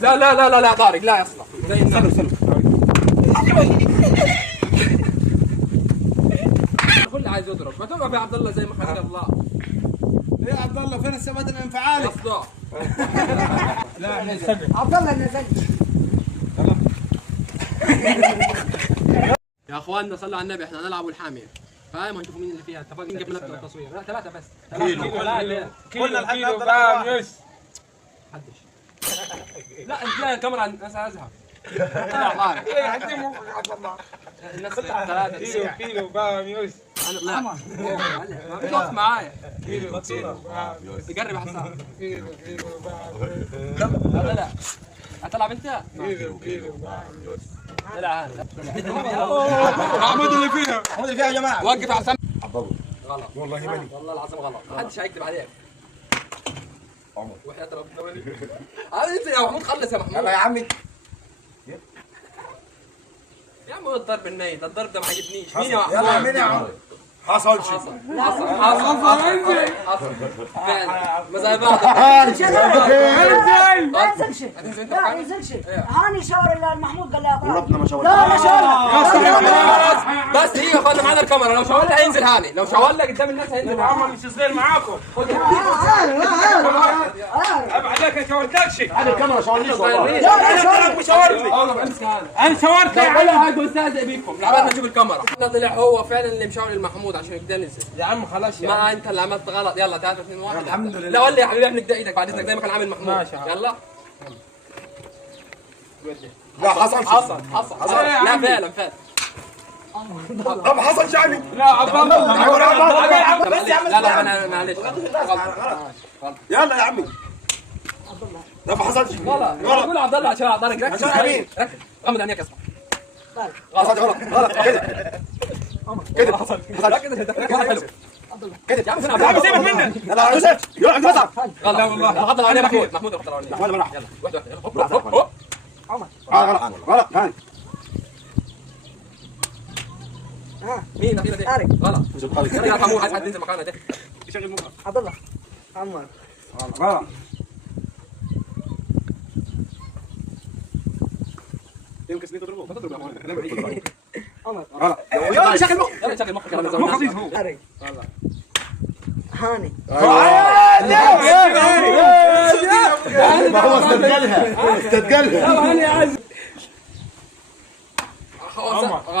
لا لا لا لا لا طارق لا يصلح زي الناس. كل عايز يضرب ما توقف يا عبد الله زي ما خلق الله. يا عبد الله فين الثبات الانفعالي؟ يصدع. لا نزل عبد الله نزل. يا اخواننا صلوا على النبي، احنا هنلعب الحامية فاهم، هنشوفوا مين اللي فيها. اتفقنا قبل نبدا التصوير. لا ثلاثة بس. كلنا الحين نبدا. حدش. لا انت لا الكاميرا الناس ازهق. الناس ثلاثة كيلو بام يوس. لا ما في وقت معايا. يقرب يا حسام. كيلو بام. لا لا هتلعب انت؟ كيلو بام يوس. لا محمود اللي فيها. محمود اللي فيها يا جماعه. وقف يا حسام. عبد الله غلط والله ماني. والله العظيم غلط، ما حدش هيكتب عليك. عمر وحياة ربنا هذا انت يا محمود، خلص يا محمود. يلا يا عمي. يا عم هو الضرب النايد، الضرب ده ما عجبنيش. مين يا محمود؟ يلا مين يا عم؟ حصل شيء. حصل فعلا ما زي بعض. ما ينزلش. لا ما ينزلش. هاني شاور المحمود قال له وربنا ما شاور. لا ما شاور. بس هي اخوانا معنا الكاميرا، لو شاور لها هينزل هاني، لو شاور لها قدام الناس هينزل هاني. مش صغير معاكم. ابعد عليك شاورتكش. هذه الكاميرا شاورنيش والله. انا مشاورني. والله امسك هاني. انا شاورت يا ولا عم. هاي بستهزئ بيكم. لعبنا نشوف الكاميرا. طلع هو فعلا اللي مشاور المحمود عشان يقدر ينزل. يا عم خلاص يا عم. ما انت اللي عملت غلط. يلا 3 2 1. الحمد لله. لا ولا يا حبيبي احنا نقدر ايدك بعد اذنك زي ما كان عامل محمود. ماشي. يلا لا حصل حصل لا فعلا فعلا. طب حصل شعني. لا عبد الله. بس يا عم لا لا انا معلش. يلا يا عمي. طب حصل شيء. غلط قول عبد الله عشان اعطارك. ركز عشان حبيب. ركز غمض عينيك اسمع. غلط غلط كده كده حصل ركز حلو كده يا عم فين عبد يا عم الله؟ سيبك منه. لا لا يوسف يلا عند مصعب. غلط لا والله. غض عليه محمود غض عليه. واحد راح. يلا واحده واحده هوب هوب. غلط غلط هاني. مين الاخيره دي؟ طارق. غلط يوسف خالد. يا محمود عايز حد ينزل مكانه ده. يشغل مخك. عبد الله. عمر. غلط. يمكن سنين تضربه. ما تضرب يا اخوان. عمر. غلط. يلا شغل مخك يلا شغل مخك يلا مو خطير هو. طارق. والله هاني. ما هو استثقلها. انا عايز غلط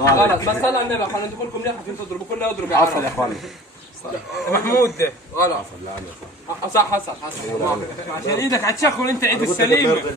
غلط بس صلى على النبي يا اخوان، انتوا كلكم ليه خايفين تضربوا؟ كله يضرب يا عفوا يا عم. اخواني. محمود ده. غلط صح حصل عشان ايدك هتشخل انت عيد السليم.